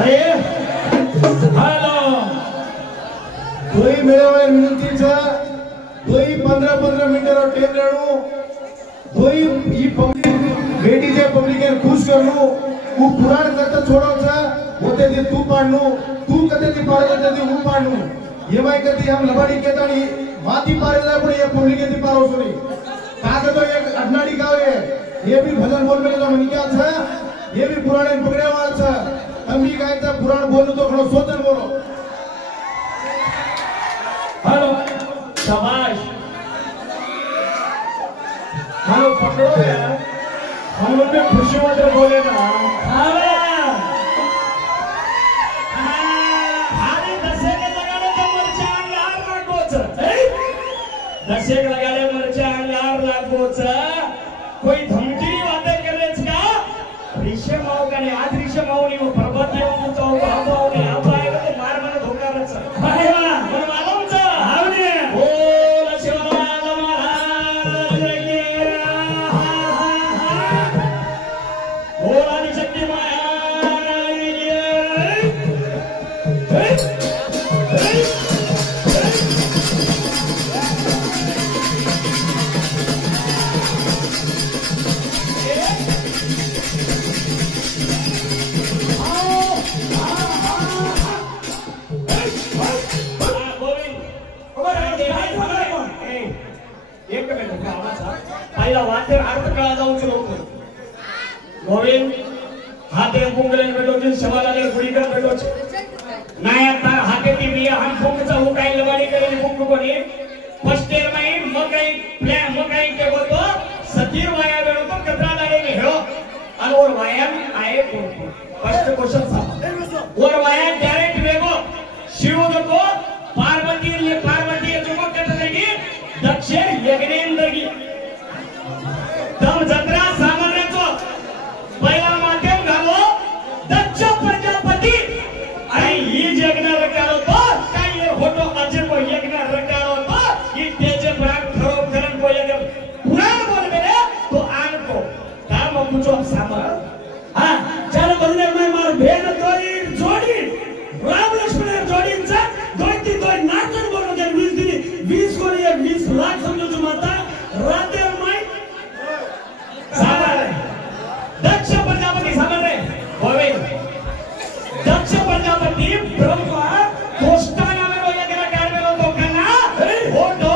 अरे हॅलो दोई मेळावे विनंतीचा दोई 15 मिनिटावर टेप लाडू दोई ही बेटीचे पब्लिक खुश करणू तू पुराण करता छोड़ोचा होते दी तू पाडणू तू कते दी पार करते दी हूं पाडणू ये माय कती हम लबाडी केतानी माती पारेला पण ये पब्लिक दी पारो सोनी कागज तो एक अडनाडी गाव है ये भी भजन बोल मेले तो क्या था ये भी पुराणे पकड़े वाला था हम भी गायता पुराण बोलू तो खड़ो सोचन बोलो हेलो शाबाश हेलो पकड़ो यार हम लोग भी खुशी मत बोले ना अरे दशेक लगाले मरचा अंगार लागोच कोई धमकी बातें करेच का ऋषे माव का ने आज ऋषे माव ने वो पर्वत येऊन तो बाबा ने आता आहे तो मार मला धोकारच काय वा मन मालूमच आवने बोल शिवराज महाराज की बोल आदि शक्ती महाराज की पहिला वाटेर अर्थ कळा जाऊच नको गोविंद हाते पुंगलेन बेडोची शवालाले गुडीकर बेडोच नाही आता हाते ती बिया हम पुंगचा उकाई लबाडी करेली पुंग कोणी फस्टेर माई मकाई प्लॅन मकाई के बोलतो सतीर वाया बेडो तो कतरा लागे हेळो आणि और वाया आए कोण फर्स्ट क्वेश्चन सा और वाया डायरेक्ट वेगो शिव दको पार्वती जो कटलेगी दक्षे यज्ञेंद्रगी दम जत्रा सामन्याचो पहिला माध्यम घालो दक्ष प्रजापती आणि ही यज्ञ रकालो तो काय होतो अजय को यज्ञ रकालो तो ही तेजे प्राण खरो करण को यज्ञ पुराण बोल मेरे तो आन को काम कुछो सामर हां चल बदले मैं मार भेद तोरी जोडी राम लक्ष्मण जोडींचा दोन नाचन बोलून दे 20 दिनी 20 कोणी 20 लाख समजू माता राते माय सामर दक्ष प्रजापती सामर रे होवे दक्ष प्रजापती ब्रह्मा कोष्टाना में रोया के कार में तो करना होतो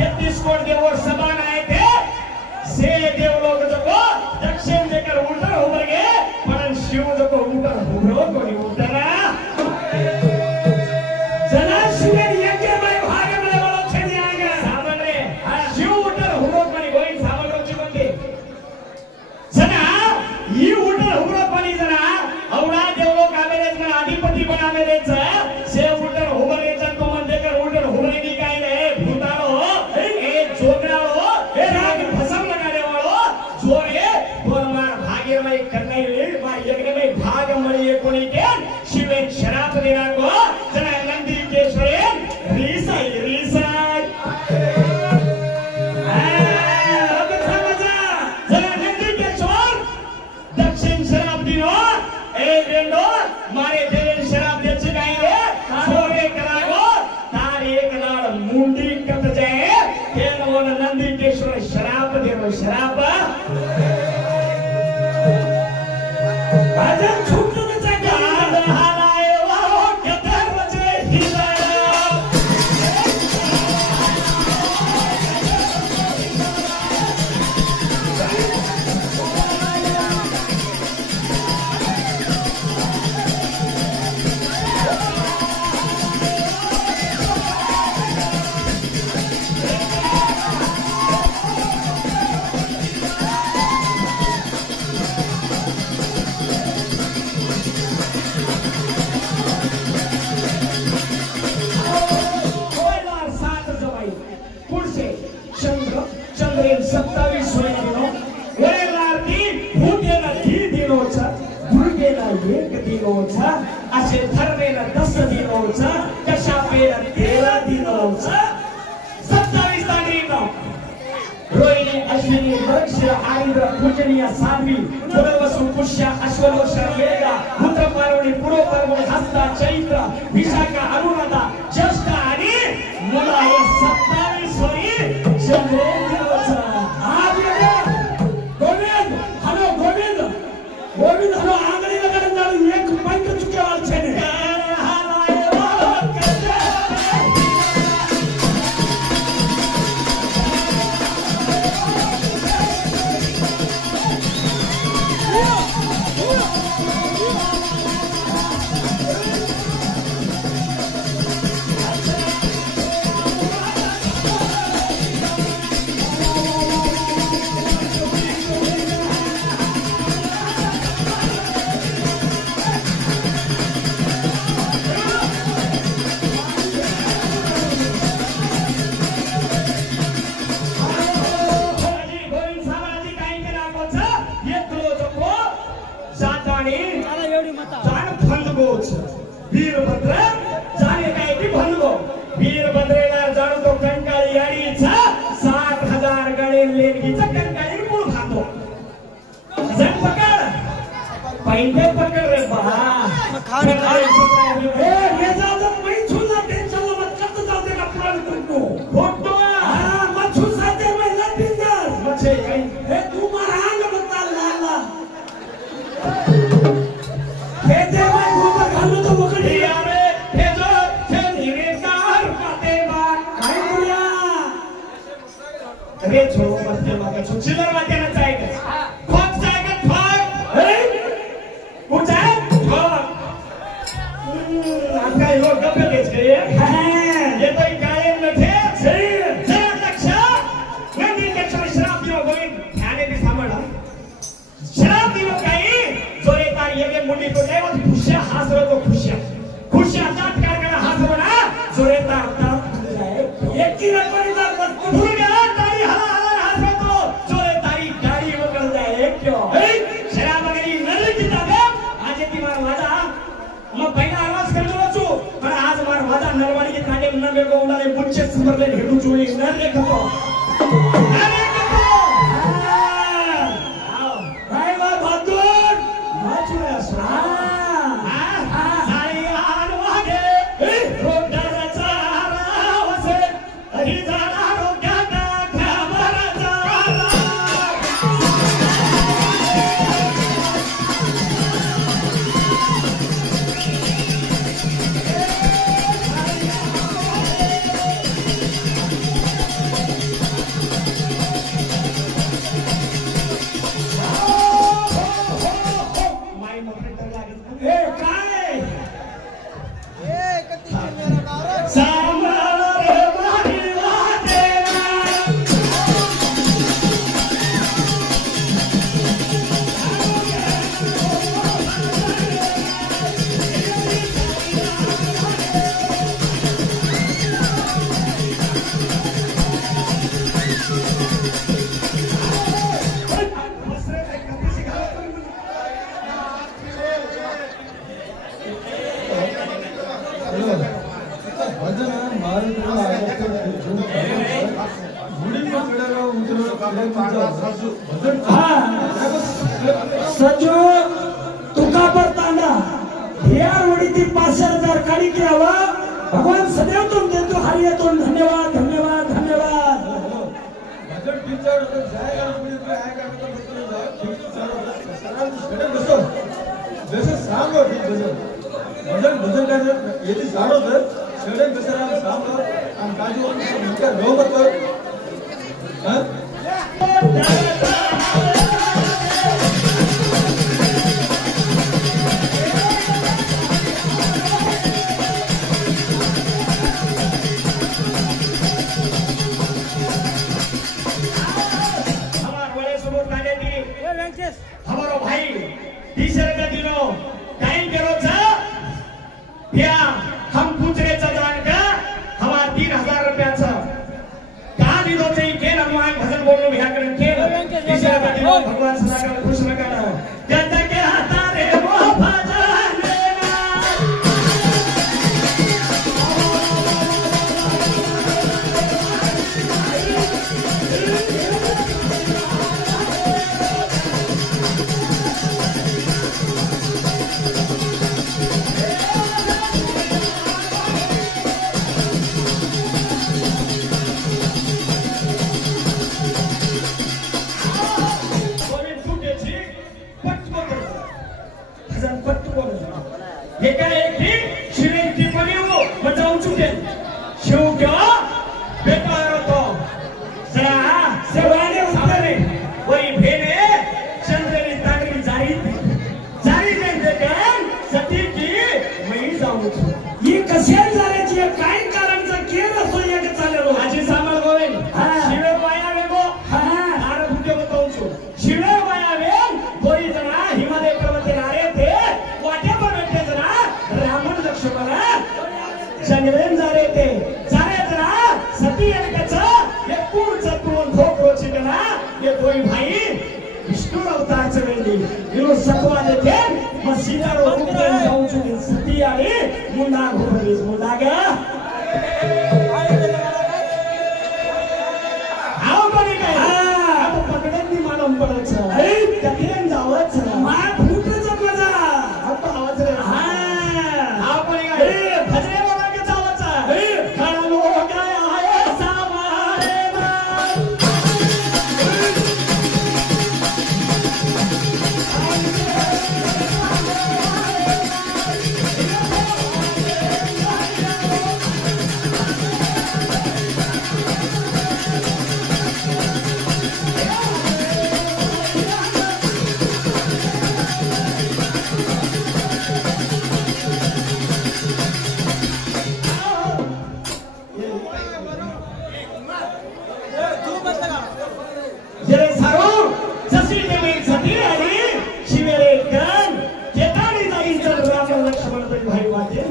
33 कोट देव समान आए थे से देव लोग जो दक्षिण देकर उल्टा हो गए पण शिव जो को उल्टा हो कोणी उल्टा जना शिवेन यज्ञ में भाग में वाला छेदी आएगा सामन रे शिव उल्टा हो कोणी गोई सामन रोची कोणते जना ही उल्टा हो कोणी जना औडा देव लोग आमेलेच ना अधिपती पण आमेलेच से उल्टा हो बरेचा तो म्हणजे कर उल्टा हो बरेनी काय रे भूताळो ए जोगराळो ए राग फसम लगाने वाळो जोरे बोलमार भागीर में करने लीड मा यज्ञ में भाग मळी कोणी के शिवेन शराप देना को जना नंदी केशवरेन रिसाई अब समझा जना नंदी केशवर दक्षिण शराप दिनो ए बेंडो मारे देवेन शराप देची काय रे छोरे करागो तार एक नाळ मुंडी कट जाए तेन वन नंदी केशवर शराप देनो शराप भजन छूटू न जागा हालाए वाओ केतर बजे हिलाया चंद्रेन 27 दिनो वरेलारती भूतेला 10 दिनोचा भुर्गेला 1 दिनोचा असे ठरवेला 10 दिनोचा कशापेला 13 दिनोचा 27 तारीख रोहिणी अश्विनी मृगशिरा आयुध पूजनीय साध्वी पुरवसु पुष्य अश्वलोष वेगा भूतपारुणी पुरो फाल्गुन हस्ता चैत्र विशाख अनुराधा ज्येष्ठ आणि मला 27 वरी जन्म दिवस आज गोविंद हलो आंगणी लगाडा एक पंख चुकेवाल छे ने वीरभद्र जाने काय की भन्गो वीरभद्रेला जाणू तो कंकाळी याडीचा 60,000 गळे लेडगीचा कंकाळी मूळ खातो जण पकड पहिले पकड रे बा खान ए हे जाऊ मी छुला टेन्शन मत कत जाते का पुरा तुमको फोटो हां मत छु साथे मैं लटिन जा मछे कहीं ए तू मार आंग बता लाला खेते में घूम खालो तो वकड़ी यारे हे जो थे धीरे कार पाते बा काय बोला अरे छोड़ो मत के मागे छु चिल्लर मागे ना जाएगा खोक जाएगा ठोक ए उठ जाए ठोक आपका ये गप्पे बेच गए ये तो गायब न थे सही जय लक्ष्य नंदी के श्राप दियो गोविंद ध्याने भी सांभळा श्राप दियो काही जोरे तार येगे मुंडी को ले वो खुशिया हासरो तो खुशिया जात कर हासरो ना जोरे तार जाए एक की रखवाली तार बस भूल गया तारी हला हासरो तो जोरे तारी गाड़ी वगल जाए क्यों शराब वगैरह नर की ताबे आज ती मार वाजा मग पहिला आवाज करलो छु पण आज मार वाजा नरवाडी के कांडे न बेगो उडाले मुच्छे सुमरले हेडू चोळी नर रे खतो अरे खतो भाई वा बहादुर नाचूया सरा सजो तुका पर तांडा ढियार वडीती 5,000 काढी घ्यावा भगवान सदैव तुम देतो हरियतून धन्यवाद धन्यवाद धन्यवाद भजन टीचर जाएगा मुझे तो आएगा तो बसो जैसे सांगो भजन का यदि जाणो तर शेडन बसरा सांगो आणि काजू आणि रोगत हां हमारो भाई टीचर का दिनो टाइम करो था क्या हम पूछ रहे जान का हमारा 3,000 रुपयाचा का दिनो चाहिए के ना मैं भजन बोलनो व्याकरण के टीचर का दिनो भगवान सदा का खुश रखना कहता के हाथा रे वो भजन लेना हे काय एक शिवेंची परी हो बचावून चुके शिव क्या बेटा तो जरा सेवाने सामने वही भेने चंद्रनी तांगरी जारी देते कारण सती की मी जाऊ ही कशा झाल्याची काय कारणचं केलं असो एक चाललो आजी सांभाळ गोवेन शिवे वाया वेगो नारद भुके बताऊचो शिवे वाया वेग कोई जना हिमालय पर्वते नारे थे वाटे पर बैठे जना रामन लक्ष्मण जंगलेन जारे थे जारे जना सती एकचा एकूण चतुरून ठोकरोची जना ये दोई भाई विष्णु अवतार चवेंदी इनो सत्वा देते मग सीधा रोग जाऊन चुकी सती आणि मुंडा घोरली मुंडा ग आओ बने काय आपण पकडत नाही मानम पडायचं अरे त्याखेन जावच मा फुटच मजा आता आवाज रे आओ बने काय भजरे बाबा के जावच खाणो काय आहे सामारे भाई वाटे